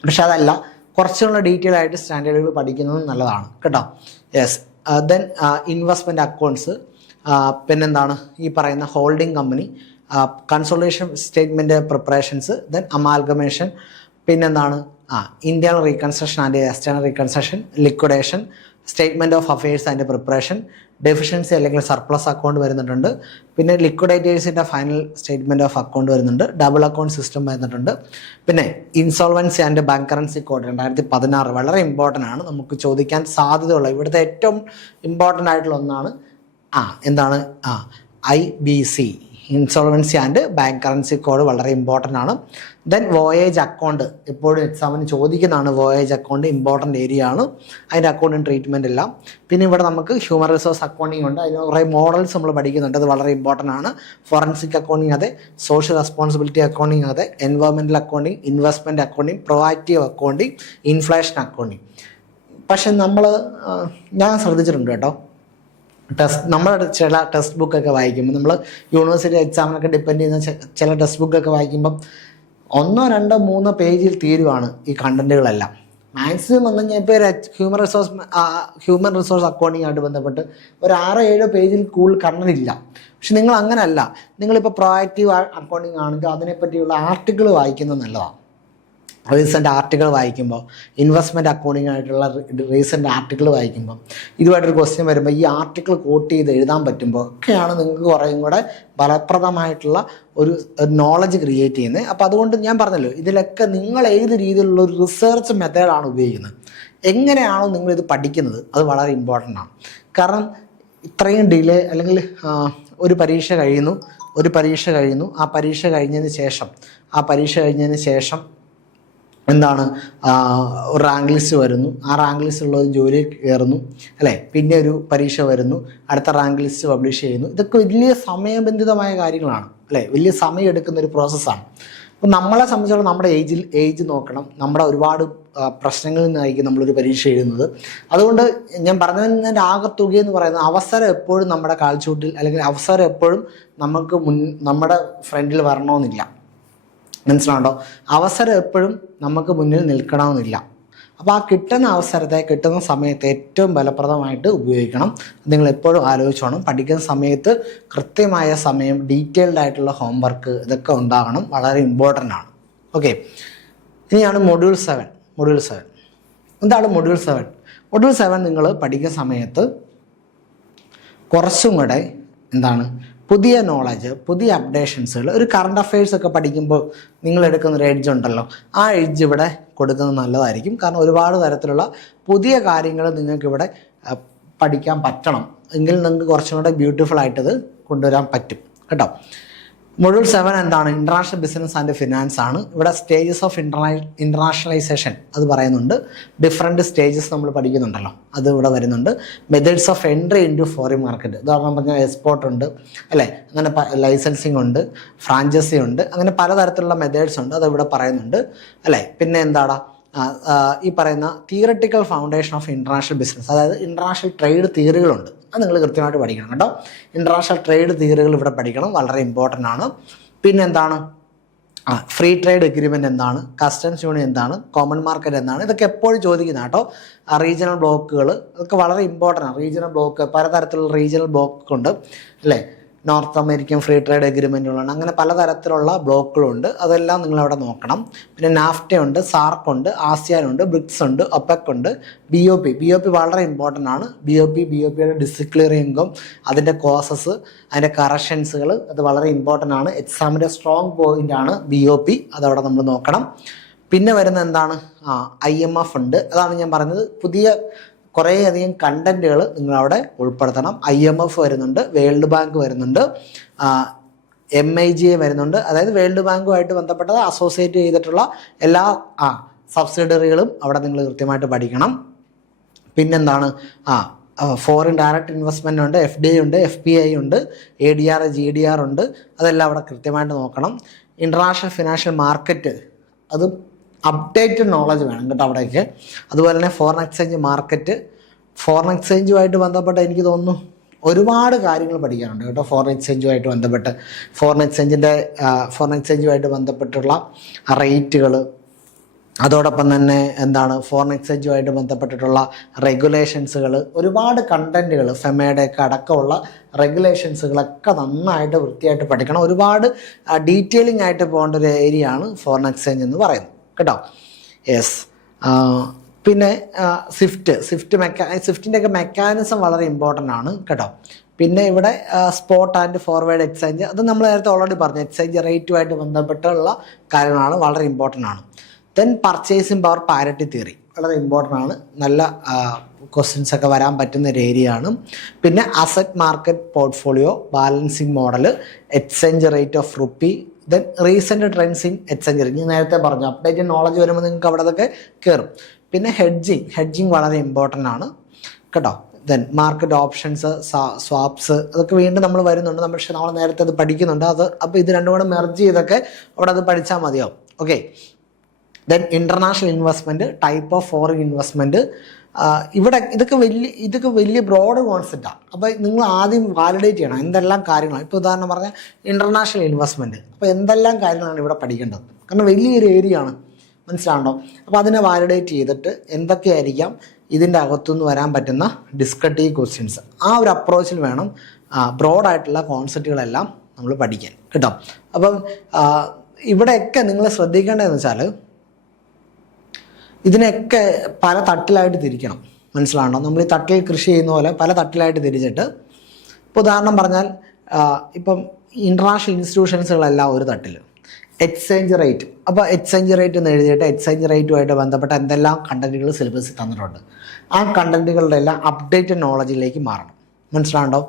പക്ഷെ അതല്ല, കുറച്ചുകൂടെ ഡീറ്റെയിൽ ആയിട്ട് സ്റ്റാൻഡേർഡുകൾ പഠിക്കുന്നത് നല്ലതാണ് കേട്ടോ. യെസ്. ദെൻ ഇൻവെസ്റ്റ്മെൻറ്റ് അക്കൗണ്ട്സ്, പിന്നെന്താണ് ഈ പറയുന്ന holding company, consolidation statement preparations, then amalgamation, പിന്നെന്താണ് internal reconstruction and external reconstruction, liquidation, statement of affairs and preparation, deficiency അല്ലെങ്കിൽ സർപ്ലസ് അക്കൗണ്ട് വരുന്നുണ്ട്, പിന്നെ ലിക്വിഡേറ്റേഴ്സിൻ്റെ ഫൈനൽ സ്റ്റേറ്റ്മെൻറ്റ് ഓഫ് അക്കൗണ്ട് വരുന്നുണ്ട്, ഡബിൾ അക്കൗണ്ട് സിസ്റ്റം വരുന്നുണ്ട്, പിന്നെ ഇൻസോൾവൻസി ആൻഡ് ബാങ്കറൻസി കോഡ് 2016 വളരെ important ആണ്, നമുക്ക് ചോദിക്കാൻ സാധ്യതയുള്ള ഇവിടുത്തെ ഏറ്റവും ഇമ്പോർട്ടൻ്റ് ആയിട്ടുള്ള ഒന്നാണ് എന്താണ് IBC, ഇൻസോൾവൻസി ആൻഡ് ബാങ്കറൻസി കോഡ് വളരെ ഇമ്പോർട്ടൻ്റ് ആണ്. ദെൻ വോയേജ് അക്കൗണ്ട് എപ്പോഴും എക്സാമിന് ചോദിക്കുന്നതാണ്. വോയേജ് അക്കൗണ്ട് ഇമ്പോർട്ടൻ്റ് ഏരിയ ആണ്, അതിൻ്റെ അക്കൗണ്ടിങ് ട്രീറ്റ്മെൻ്റ് എല്ലാം. പിന്നെ ഇവിടെ നമുക്ക് ഹ്യൂമൻ റിസോഴ്സ് അക്കൗണ്ടിങ് ഉണ്ട്, അതിന് കുറേ മോഡൽസ് നമ്മൾ പഠിക്കുന്നുണ്ട്, അത് വളരെ ഇമ്പോർട്ടൻ്റ് ആണ്. ഫോറൻസിക് അക്കൗണ്ടിങ് അതെ, സോഷ്യൽ റെസ്പോൺസിബിലിറ്റി അക്കൗണ്ടിങ് അതെ, environmental accounting, investment accounting, proactive accounting, inflation accounting. പക്ഷെ ഞാൻ ശ്രദ്ധിച്ചിട്ടുണ്ട് കേട്ടോ, നമ്മുടെ ചില ടെക്സ്റ്റ് ബുക്കൊക്കെ വായിക്കുമ്പോൾ നമ്മൾ യൂണിവേഴ്സിറ്റി എക്സാമിനൊക്കെ ഡിപ്പെൻഡ് ചെയ്യുന്ന ചില ടെക്സ്റ്റ് ബുക്കൊക്കെ വായിക്കുമ്പം 1, 2, 3 പേജിൽ തീരുവാണ് ഈ കണ്ടന്റുകളെല്ലാം. മാക്സിമം വന്നു കഴിഞ്ഞാൽ ഇപ്പോൾ ഹ്യൂമൻ റിസോഴ്സ് അക്കൗണ്ടിങ് ആയിട്ട് ബന്ധപ്പെട്ട് ഒരു 6, 7 പേജിൽ കൂടുതൽ കണ്ടന്റ് ഇല്ല. പക്ഷെ നിങ്ങൾ അങ്ങനെയല്ല, നിങ്ങളിപ്പോൾ പ്രൊആക്റ്റീവ് അക്കൗണ്ടിങ് ആണെങ്കിൽ അതിനെപ്പറ്റിയുള്ള ആർട്ടിക്കിൾ വായിക്കുന്നത് നല്ലതാണ്. റീസെൻ്റ് ആർട്ടിക്കിൾ വായിക്കുമ്പോൾ, ഇൻവെസ്റ്റ്മെൻറ്റ് അക്കൗണ്ടിങ് ആയിട്ടുള്ള റീസെൻ്റ് ആർട്ടിക്കിൾ വായിക്കുമ്പോൾ, ഇതുമായിട്ടൊരു ക്വസ്റ്റ്യൻ വരുമ്പോൾ ഈ ആർട്ടിക്കിൾ കോട്ട് ചെയ്ത് എഴുതാൻ പറ്റുമ്പോൾ ഒക്കെയാണ് നിങ്ങൾക്ക് കുറേയും കൂടെ ഫലപ്രദമായിട്ടുള്ള ഒരു നോളജ് ക്രിയേറ്റ് ചെയ്യുന്നത്. അപ്പോൾ അതുകൊണ്ട് ഞാൻ പറഞ്ഞല്ലോ, ഇതിലൊക്കെ നിങ്ങൾ ഏത് രീതിയിലുള്ള ഒരു റിസർച്ച് മെത്തേഡാണ് ഉപയോഗിക്കുന്നത്, എങ്ങനെയാണോ നിങ്ങളിത് പഠിക്കുന്നത്, അത് വളരെ ഇമ്പോർട്ടൻ്റ് ആണ്. കാരണം ഇത്രയും ഡിലേ അല്ലെങ്കിൽ ഒരു പരീക്ഷ കഴിയുന്നു, ആ പരീക്ഷ കഴിഞ്ഞതിന് ശേഷം എന്താണ് ഒരു റാങ്ക് ലിസ്റ്റ് വരുന്നു, ആ റാങ്ക് ലിസ്റ്റുള്ള ഒരു ജോലി കയറുന്നു അല്ലേ, പിന്നെ ഒരു പരീക്ഷ വരുന്നു, അടുത്ത റാങ്ക് ലിസ്റ്റ് പബ്ലിഷ് ചെയ്യുന്നു. ഇതൊക്കെ വലിയ സമയബന്ധിതമായ കാര്യങ്ങളാണ് അല്ലേ, വലിയ സമയം എടുക്കുന്ന ഒരു പ്രോസസ്സാണ്. അപ്പം നമ്മളെ സംബന്ധിച്ചിടത്തോളം നമ്മുടെ ഏജ് നോക്കണം, നമ്മുടെ ഒരുപാട് പ്രശ്നങ്ങളിൽ നിന്നായിരിക്കും നമ്മളൊരു പരീക്ഷ എഴുതുന്നത്. അതുകൊണ്ട് ഞാൻ പറഞ്ഞതിൻ്റെ ആകെത്തുക എന്ന് പറയുന്നത് അവസരം എപ്പോഴും നമ്മുടെ കാൽച്ചൂട്ടിൽ അല്ലെങ്കിൽ അവസരം എപ്പോഴും നമ്മുടെ ഫ്രണ്ടിൽ വരണമെന്നില്ല, മനസ്സിലാണ്ടോ? അവസരം എപ്പോഴും നമുക്ക് മുന്നിൽ നിൽക്കണമെന്നില്ല. അപ്പോൾ ആ കിട്ടുന്ന അവസരത്തെ, കിട്ടുന്ന സമയത്തെ ഏറ്റവും ഫലപ്രദമായിട്ട് ഉപയോഗിക്കണം. നിങ്ങൾ എപ്പോഴും ആലോചിച്ചോണം. പഠിക്കുന്ന സമയത്ത് കൃത്യമായ സമയം, ഡീറ്റെയിൽഡ് ആയിട്ടുള്ള ഹോംവർക്ക് ഇതൊക്കെ ഉണ്ടാകണം, വളരെ ഇമ്പോർട്ടൻ്റ് ആണ്. ഓക്കെ, ഇനിയാണ് മൊഡ്യൂൾ 7. എന്താണ് മൊഡ്യൂൾ 7? മൊഡ്യൂൾ 7 നിങ്ങൾ പഠിക്കുന്ന സമയത്ത് കുറച്ചും കൂടെ പുതിയ നോളജ്, പുതിയ അപ്ഡേഷൻസുകൾ, ഒരു കറണ്ട് അഫയേഴ്സ് ഒക്കെ പഠിക്കുമ്പോൾ നിങ്ങൾ എടുക്കുന്നൊരു എഡ്ജ് ഉണ്ടല്ലോ, ആ എഡ്ജ് ഇവിടെ കൊടുക്കുന്നത് നല്ലതായിരിക്കും. കാരണം ഒരുപാട് തരത്തിലുള്ള പുതിയ കാര്യങ്ങൾ നിങ്ങൾക്കിവിടെ പഠിക്കാൻ പറ്റണം, എങ്കിൽ നിങ്ങൾക്ക് കുറച്ചും കൂടെ ബ്യൂട്ടിഫുൾ ആയിട്ടത് കൊണ്ടുവരാൻ പറ്റും കേട്ടോ. മൊഡ്യൂൾ 7 എന്താണ്? ഇന്റർനാഷണൽ ബിസിനസ് ആൻഡ് ഫിനാൻസ് ആണ്. ഇവിടെ സ്റ്റേജസ് ഓഫ് ഇന്റർനാഷണലൈസേഷൻ അത് പറയുന്നുണ്ട്. ഡിഫറെൻറ്റ് സ്റ്റേജസ് നമ്മൾ പഠിക്കുന്നുണ്ടല്ലോ, അത് ഇവിടെ വരുന്നുണ്ട്. Methods of entry into foreign market, ഉദാഹരണം പറഞ്ഞാൽ എക്സ്പോർട്ട് ഉണ്ട് അല്ലേ, അങ്ങനെ ലൈസൻസിങ് ഉണ്ട്, ഫ്രാഞ്ചൈസി ഉണ്ട്, അങ്ങനെ പലതരത്തിലുള്ള മെത്തേഡ്സ് ഉണ്ട്, അത് ഇവിടെ പറയുന്നുണ്ട് അല്ലേ. പിന്നെ എന്താണ് ഈ പറയുന്ന theoretical foundation of international business, അതായത് ഇന്റർനാഷണൽ ട്രേഡ് തിയറികളുണ്ട്, അത് നിങ്ങൾ കൃത്യമായിട്ട് പഠിക്കണം കേട്ടോ. ഇന്റർനാഷണൽ ട്രേഡ് തിയറികൾ ഇവിടെ പഠിക്കണം, വളരെ ഇമ്പോർട്ടൻ്റ് ആണ്. പിന്നെ എന്താണ് ഫ്രീ ട്രേഡ് എഗ്രിമെൻ്റ് എന്താണ്, കസ്റ്റംസ് യൂണിയൻ എന്താണ്, കോമൺ മാർക്കറ്റ് എന്താണ്, ഇതൊക്കെ എപ്പോഴും ചോദിക്കുന്ന കേട്ടോ. റീജിയണൽ ബ്ലോക്കുകൾ ഇതൊക്കെ വളരെ ഇമ്പോർട്ടൻ്റ് ആണ്. റീജിയണൽ ബ്ലോക്ക്, പലതരത്തിലുള്ള റീജിയണൽ ബ്ലോക്ക് ഉണ്ട് അല്ലേ. നോർത്ത് അമേരിക്കൻ ഫ്രീ ട്രേഡ് എഗ്രിമെൻറ്റുകളുണ്ട്, അങ്ങനെ പലതരത്തിലുള്ള ബ്ലോക്കുകളുണ്ട്, അതെല്ലാം നിങ്ങളവിടെ നോക്കണം. പിന്നെ നാഫ്റ്റ ഉണ്ട്, സാർക്ക് ഉണ്ട്, ആസിയാൻ ഉണ്ട്, ബ്രിക്സ് ഉണ്ട്, ഒപെക് ഉണ്ട്, BOP വളരെ ഇമ്പോർട്ടൻ്റ് ആണ്. BOPയുടെ ഡിസിക്ലിയറിംഗ് ഇൻകം, അതിൻ്റെ കോസസ്, അതിൻ്റെ കറക്ഷൻസുകൾ, അത് വളരെ ഇമ്പോർട്ടൻ്റ് ആണ്. എക്സാമിൻ്റെ സ്ട്രോങ് പോയിൻ്റ് ആണ് BOP, അതവിടെ നമ്മൾ നോക്കണം. പിന്നെ വരുന്ന എന്താണ് IMF ഉണ്ട്, അതാണ് ഞാൻ പറഞ്ഞത്. പുതിയ കുറേയധികം കണ്ടൻറ്റുകൾ നിങ്ങളവിടെ ഉൾപ്പെടുത്തണം. IMF വരുന്നുണ്ട്, വേൾഡ് ബാങ്ക് വരുന്നുണ്ട്, MIGA വരുന്നുണ്ട്, അതായത് വേൾഡ് ബാങ്കുമായിട്ട് ബന്ധപ്പെട്ടത് അസോസിയേറ്റ് ചെയ്തിട്ടുള്ള എല്ലാ സബ്സിഡറികളും അവിടെ നിങ്ങൾ കൃത്യമായിട്ട് പഠിക്കണം. പിന്നെന്താണ് ഫോറിൻ ഡയറക്റ്റ് ഇൻവെസ്റ്റ്മെൻ്റ് ഉണ്ട്, FDI ഉണ്ട്, FPI ഉണ്ട്, ADR GDR ഉണ്ട്, അതെല്ലാം അവിടെ കൃത്യമായിട്ട് നോക്കണം. ഇൻ്റർനാഷണൽ ഫിനാൻഷ്യൽ മാർക്കറ്റ്, അത് അപ്ഡേറ്റഡ് നോളജ് വേണം കേട്ടോ അവിടേക്ക്. അതുപോലെ തന്നെ ഫോറിൻ എക്സ്ചേഞ്ച് മാർക്കറ്റ്, ഫോറിൻ എക്സ്ചേഞ്ചുമായിട്ട് ബന്ധപ്പെട്ട് എനിക്ക് തോന്നുന്നു ഒരുപാട് കാര്യങ്ങൾ പഠിക്കാനുണ്ട് കേട്ടോ. ഫോറിൻ എക്സ്ചേഞ്ചുമായിട്ട് ബന്ധപ്പെട്ടുള്ള റേറ്റുകൾ, അതോടൊപ്പം തന്നെ എന്താണ് ഫോറിൻ എക്സ്ചേഞ്ചുമായിട്ട് ബന്ധപ്പെട്ടിട്ടുള്ള റെഗുലേഷൻസുകൾ, ഒരുപാട് കണ്ടൻറ്റുകൾ, ഫെമയുടെയൊക്കെ അടക്കമുള്ള റെഗുലേഷൻസുകളൊക്കെ നന്നായിട്ട് വൃത്തിയായിട്ട് പഠിക്കണം. ഒരുപാട് ഡീറ്റെയിലിംഗ് ആയിട്ട് പോകേണ്ട ഒരു ഏരിയ ആണ് ഫോറിൻ എക്സ്ചേഞ്ച് എന്ന് പറയുന്നത് കേട്ടോ. യെസ്. പിന്നെ സ്വിഫ്റ്റിൻ്റെയൊക്കെ മെക്കാനിസം വളരെ ഇമ്പോർട്ടൻ്റ് ആണ് കേട്ടോ. പിന്നെ ഇവിടെ സ്പോട്ട് ആൻഡ് ഫോർവേഡ് എക്സ്ചേഞ്ച്, അത് നമ്മൾ നേരത്തെ ഓൾറെഡി പറഞ്ഞു, എക്സ്ചേഞ്ച് റേറ്റുമായിട്ട് ബന്ധപ്പെട്ടുള്ള കാര്യങ്ങളാണ്, വളരെ ഇമ്പോർട്ടൻ്റ് ആണ്. Then purchasing power parity theory വളരെ ഇമ്പോർട്ടൻ്റ് ആണ്, നല്ല ക്വസ്റ്റ്യൻസ് ഒക്കെ വരാൻ പറ്റുന്ന ഒരു ഏരിയ ആണ്. പിന്നെ asset market portfolio, balancing model, exchange rate of rupee, then recent trends in exchange rate, ഞാൻ നേരത്തെ പറഞ്ഞു. അപ്ഡേറ്റഡ് നോളജ് വരുമ്പോൾ നിങ്ങൾക്ക് അവിടെ അതൊക്കെ കയറും. പിന്നെ ഹെഡ്ജിങ് വളരെ ഇമ്പോർട്ടൻ്റ് ആണ് കേട്ടോ. ദെൻ മാർക്കറ്റ് ഓപ്ഷൻസ്, സ്വാപ്സ്, അതൊക്കെ വീണ്ടും നമ്മൾ വരുന്നുണ്ട്, പക്ഷേ നമ്മൾ നേരത്തെ അത് പഠിക്കുന്നുണ്ട്. അപ്പോൾ ഇത് രണ്ടും കൂടെ മെർജ് ചെയ്തൊക്കെ അവിടെ അത് പഠിച്ചാൽ മതിയാവും. Okay. Then international investment, type of foreign investment, ഇതൊക്കെ വലിയ ബ്രോഡ് കോൺസെപ്റ്റാണ്. അപ്പോൾ നിങ്ങൾ ആദ്യം വാലിഡേറ്റ് ചെയ്യണം എന്തെല്ലാം കാര്യങ്ങളാണ്. ഇപ്പോൾ ഉദാഹരണം പറഞ്ഞാൽ ഇൻ്റർനാഷണൽ ഇൻവെസ്റ്റ്മെൻറ്റ്, അപ്പോൾ എന്തെല്ലാം കാര്യങ്ങളാണ് ഇവിടെ പഠിക്കേണ്ടത്, കാരണം വലിയൊരു ഏരിയ ആണ്, മനസ്സിലാണോ. അപ്പോൾ അതിനെ വാലിഡേറ്റ് ചെയ്തിട്ട് എന്തൊക്കെയായിരിക്കാം ഇതിൻ്റെ അകത്തുനിന്ന് വരാൻ പറ്റുന്ന ഡിസ്കട്ടീവ് ക്വസ്റ്റ്യൻസ്, ആ ഒരു അപ്രോച്ചിൽ വേണം ബ്രോഡായിട്ടുള്ള കോൺസെപ്റ്റുകളെല്ലാം നമ്മൾ പഠിക്കാൻ കേട്ടോ. അപ്പം ഇവിടെയൊക്കെ നിങ്ങൾ ശ്രദ്ധിക്കേണ്ടതെന്ന് വെച്ചാൽ ഇതിനെയൊക്കെ പല തട്ടിലായിട്ട് തിരിക്കണം, മനസ്സിലാണോ. നമ്മൾ ഈ തട്ടിൽ കൃഷി ചെയ്യുന്ന പോലെ പല തട്ടിലായിട്ട് തിരിച്ചിട്ട്, ഇപ്പോൾ ഉദാഹരണം പറഞ്ഞാൽ ഇപ്പം ഇൻ്റർനാഷണൽ ഇൻസ്റ്റിറ്റ്യൂഷൻസുകളെല്ലാം ഒരു തട്ടിൽ, എക്സ്ചേഞ്ച് റേറ്റ്, അപ്പോൾ എക്സ്ചേഞ്ച് റേറ്റ് എന്ന് എഴുതിയിട്ട് എക്സ്ചേഞ്ച് റേറ്റുമായിട്ട് ബന്ധപ്പെട്ട എന്തെല്ലാം കണ്ടൻറ്റുകൾ സിലബസിൽ തന്നിട്ടുണ്ട്, ആ കണ്ടൻറ്റുകളുടെ എല്ലാം അപ്ഡേറ്റഡ് നോളജിലേക്ക് മാറണം, മനസ്സിലാണ്ടോ.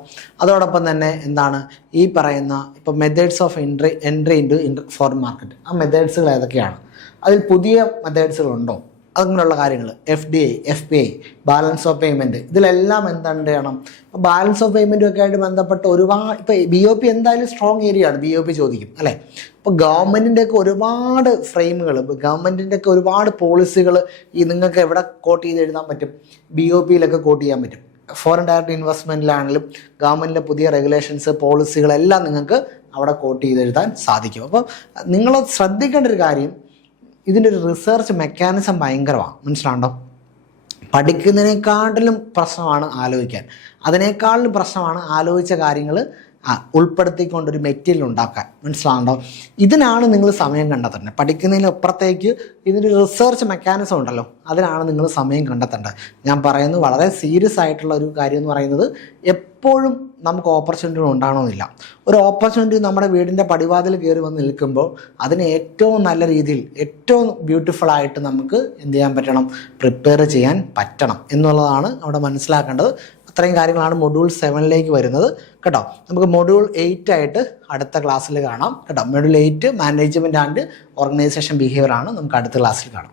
അതോടൊപ്പം തന്നെ എന്താണ് ഈ പറയുന്ന ഇപ്പോൾ methods of entry into foreign market, ആ മെത്തേഡ്സുകൾ ഏതൊക്കെയാണ്, അതിൽ പുതിയ മെത്തേഡ്സുകളുണ്ടോ, അങ്ങനെയുള്ള കാര്യങ്ങൾ, FDI FPI, balance of payment, ഇതിലെല്ലാം എന്താണ് ചെയ്യണം. ബാലൻസ് ഓഫ് പേയ്മെൻറ്റും ഒക്കെ ആയിട്ട് ബന്ധപ്പെട്ട് ഒരുപാട്, ഇപ്പോൾ BOP എന്തായാലും സ്ട്രോങ് ഏരിയ ആണ്, BOP ചോദിക്കും അല്ലേ. ഇപ്പോൾ ഗവൺമെൻറ്റിൻ്റെയൊക്കെ ഒരുപാട് ഫ്രെയിമുകൾ, ഗവൺമെൻറ്റിൻ്റെയൊക്കെ ഒരുപാട് പോളിസികൾ ഈ നിങ്ങൾക്ക് എവിടെ കോട്ട് ചെയ്ത് എഴുതാൻ പറ്റും, BOPയിലൊക്കെ കോട്ട് ചെയ്യാൻ പറ്റും. ഫോറിൻ ഡയറക്റ്റ് ഇൻവെസ്റ്റ്മെൻറ്റിലാണെങ്കിലും ഗവൺമെൻറ്റിൻ്റെ പുതിയ റെഗുലേഷൻസ്, പോളിസികളെല്ലാം നിങ്ങൾക്ക് അവിടെ കോട്ട് ചെയ്ത് എഴുതാൻ സാധിക്കും. അപ്പോൾ നിങ്ങൾ ശ്രദ്ധിക്കേണ്ട ഒരു കാര്യം, ഇതിൻ്റെ ഒരു റിസർച്ച് മെക്കാനിസം ഭയങ്കരമാണ്, മനസ്സിലാണ്ടോ. പഠിക്കുന്നതിനേക്കാട്ടിലും പ്രശ്നമാണ് ആലോചിക്കാൻ, അതിനേക്കാളിലും പ്രശ്നമാണ് ആലോചിച്ച കാര്യങ്ങൾ ഉൾപ്പെടുത്തിക്കൊണ്ടൊരു മെറ്റീരിയൽ ഉണ്ടാക്കാൻ, മനസ്സിലാണ്ടോ. ഇതിനാണ് നിങ്ങൾ സമയം കണ്ടെത്തേണ്ടത്. പഠിക്കുന്നതിനപ്പുറത്തേക്ക് ഇതിൻ്റെ റിസർച്ച് മെക്കാനിസം ഉണ്ടല്ലോ, അതിനാണ് നിങ്ങൾ സമയം കണ്ടെത്തേണ്ടത്. ഞാൻ പറയുന്നത് വളരെ സീരിയസ് ആയിട്ടുള്ള ഒരു കാര്യം എന്ന് പറയുന്നത്, എപ്പോഴും നമുക്ക് ഓപ്പർച്യൂണിറ്റികൾ ഉണ്ടാകണമെന്നില്ല. ഒരു ഓപ്പർച്യൂണിറ്റി നമ്മുടെ വീടിൻ്റെ പടിവാതിൽ കയറി വന്ന് നിൽക്കുമ്പോൾ അതിന് ഏറ്റവും നല്ല രീതിയിൽ, ഏറ്റവും ബ്യൂട്ടിഫുള്ളായിട്ട് നമുക്ക് എന്ത് ചെയ്യാൻ പറ്റണം, പ്രിപ്പയർ ചെയ്യാൻ പറ്റണം എന്നുള്ളതാണ് അവിടെ മനസ്സിലാക്കേണ്ടത്. അത്രയും കാര്യങ്ങളാണ് മൊഡ്യൂൾ 7ലേക്ക് വരുന്നത് കേട്ടോ. നമുക്ക് മൊഡ്യൂൾ 8 ആയിട്ട് അടുത്ത ക്ലാസ്സിൽ കാണാം കേട്ടോ. Module 8 management and organisation behaviour ആണ്. നമുക്ക് അടുത്ത ക്ലാസ്സിൽ കാണാം.